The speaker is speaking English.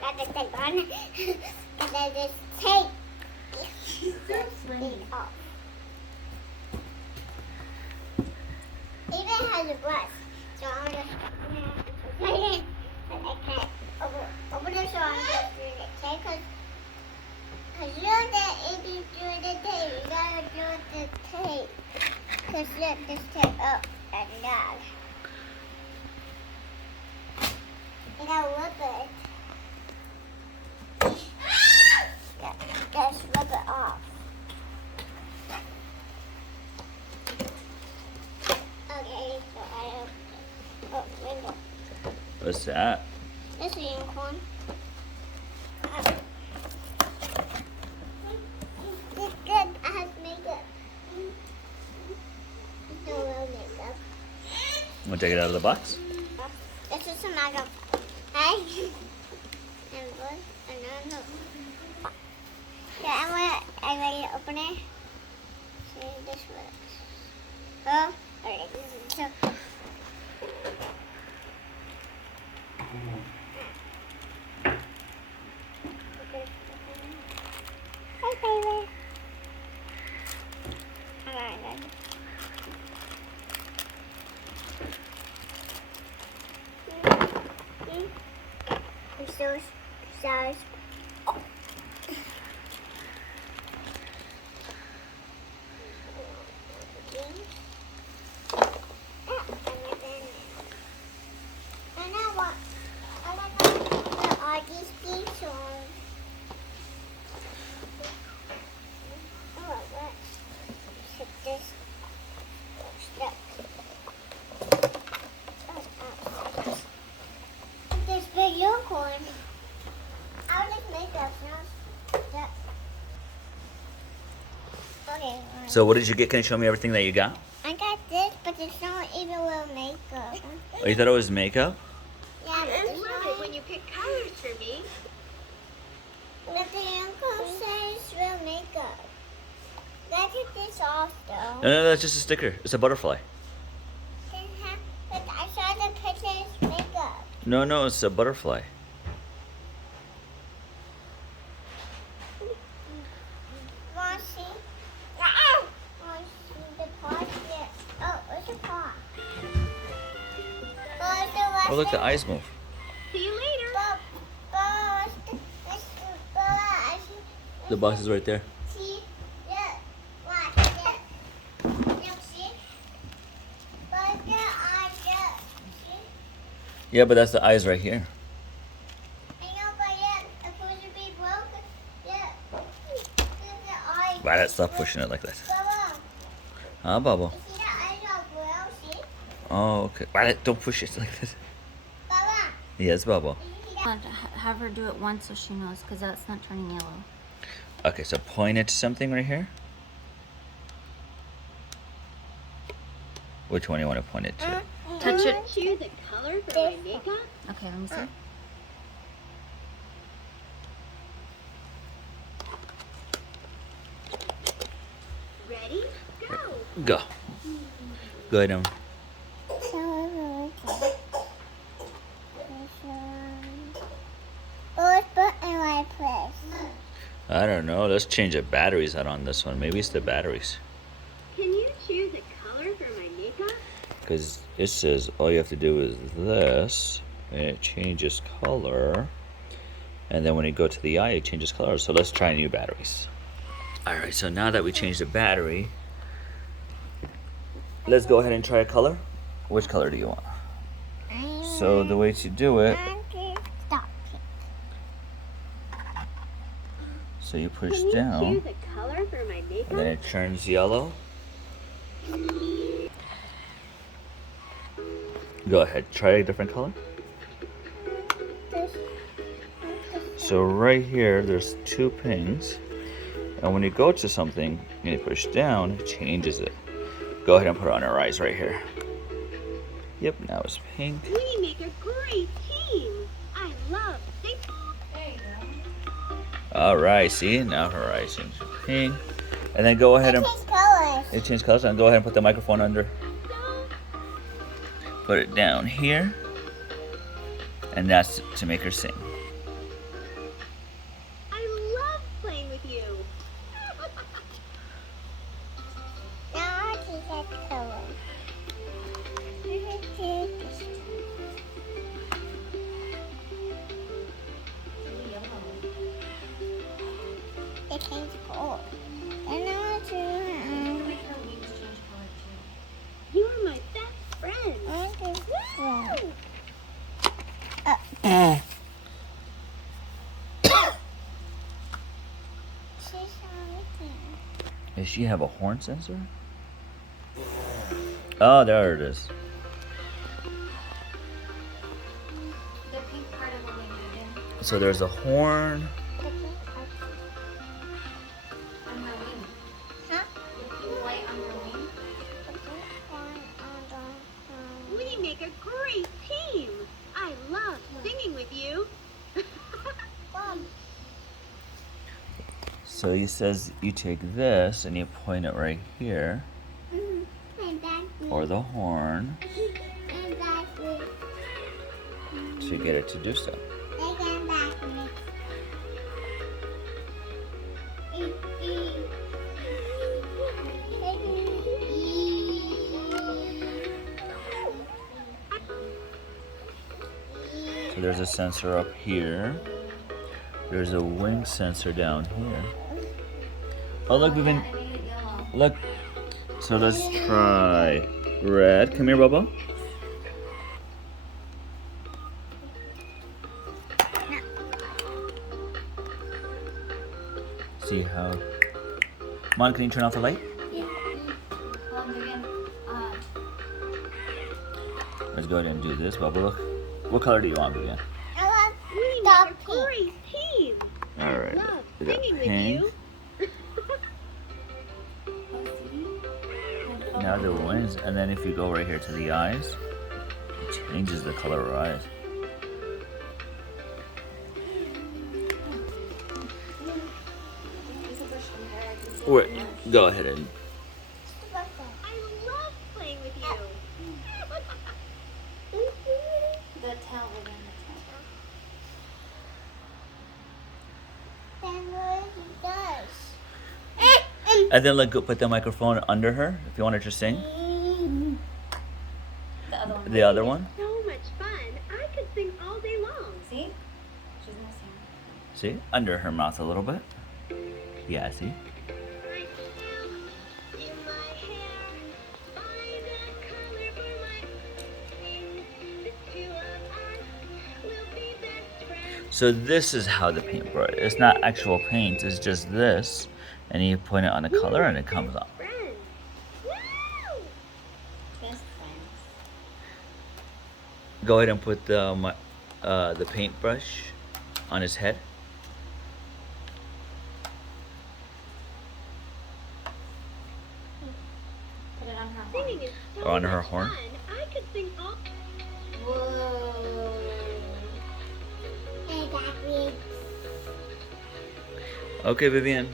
Got the tape on. Because there's this tape. It's off. Even has a brush. So I'm just put it in. But I can't open the show and go through the tape. Because you know that if you do the tape, you gotta do the tape. Because look, this tape up and down. You gotta rub it. Just rub it off. Okay, so I open it. Oh, window. What's that? It's a unicorn. It's good. I have makeup. No real makeup. Want to take it out of the box? This is a magnet. Hey. And what? No. Yeah, I'm ready to open it. See if this works. Oh, alright. So. Hi, baby. Alright, then. I'm so sorry. This big unicorn. I'll just make that now. Okay. So what did you get? Can you show me everything that you got? I got this, but it's not even real makeup. Oh, you thought it was makeup? Yeah, I but it's love not. it when you pick colors for me. But the unicorn says real makeup. Let's take this off, though. No, that's just a sticker. It's a butterfly. But I saw the picture is makeup. No, it's a butterfly. Want to see? Want to see the paw? Yeah. Oh, where's the paw? Oh, look, the eyes move. See you later. The box is right there. See? Look. Watch. Look. Look, see? Look, the eyes. Look. See? Yeah, but that's the eyes right here. I know, but yeah, it's supposed to be broken. Yeah. Look, the eyes. Why that stop pushing it like that? Bubba. Huh, Bubble? You see the eyes are blue? See? Oh, okay. Why that don't push it like that? Bubba. Yes, Bubble. You see that? Have her do it once so she knows, because that's not turning yellow. Okay, so point it to something right here. Which one you want to point it to? Touch it. Choose a color for my makeup. Okay, let me see. Ready? Go. Go. Go ahead, Emma. Which button do I press? I don't know. Let's change the batteries out on this one. Maybe it's the batteries. Can you choose a color for my makeup? Because it says all you have to do is this, and it changes color. And then when you go to the eye, it changes color. So let's try new batteries. Alright, so now that we changed the battery, let's go ahead and try a color. Which color do you want? So the way to do it, Stop. so you push Can you down, choose a color for my and then makeup? it turns yellow. Go ahead, try a different color. So right here, there's two pings. And when you go to something and you push down, it changes it. Go ahead and put it on our eyes right here. Yep, now it's pink. We make a great team. I love big. All right, see? Now her eyes change to pink. And then go ahead and Change colors. it changed colors. And go ahead and put the microphone under. Put it down here. And that's to make her sing. I love playing with you. Now I'll take that color. It changes color. And now I'll do You're my best friend. Woo! She's everything. Does she have a horn sensor? Oh, there it is. The pink part of the wing again. So there's a horn. On her wing. Huh? The pink light on her wing. We make a great team. I love singing with you. So he says you take this and you point it right here, or the horn, to get it to do stuff. So there's a sensor up here. There's a wing sensor down here. Oh, look, we've been. I made it yellow. Look. So let's try red. Come here, Bubba. See how. Mom, can you turn off the light? Well, again, Let's go ahead and do this, Bubba. Look. What color do you want, Vivian? We Stop make a great team. All right. Love We got singing with pink. you. Now the wings, and then if you go right here to the eyes, it changes the color of her eyes. Wait, go ahead and. I love playing with you. the tail again. And then like go put the microphone under her if you want her to sing. The other one. The other one. So much fun. I could sing all day long. See? She's missing. See, under her mouth a little bit. Yeah, see. My tail in my hair. Find a color for my skin. The two of us will be best friends. So this is how the paintbrush. It's not actual paint. It's just this, and you point it on a color, and it comes off. Friends. Woo! Best friends. Go ahead and put the paintbrush on his head. Put it on her horn. Singing is so Or on her much horn. fun. I could sing all. Whoa. Okay, Vivian.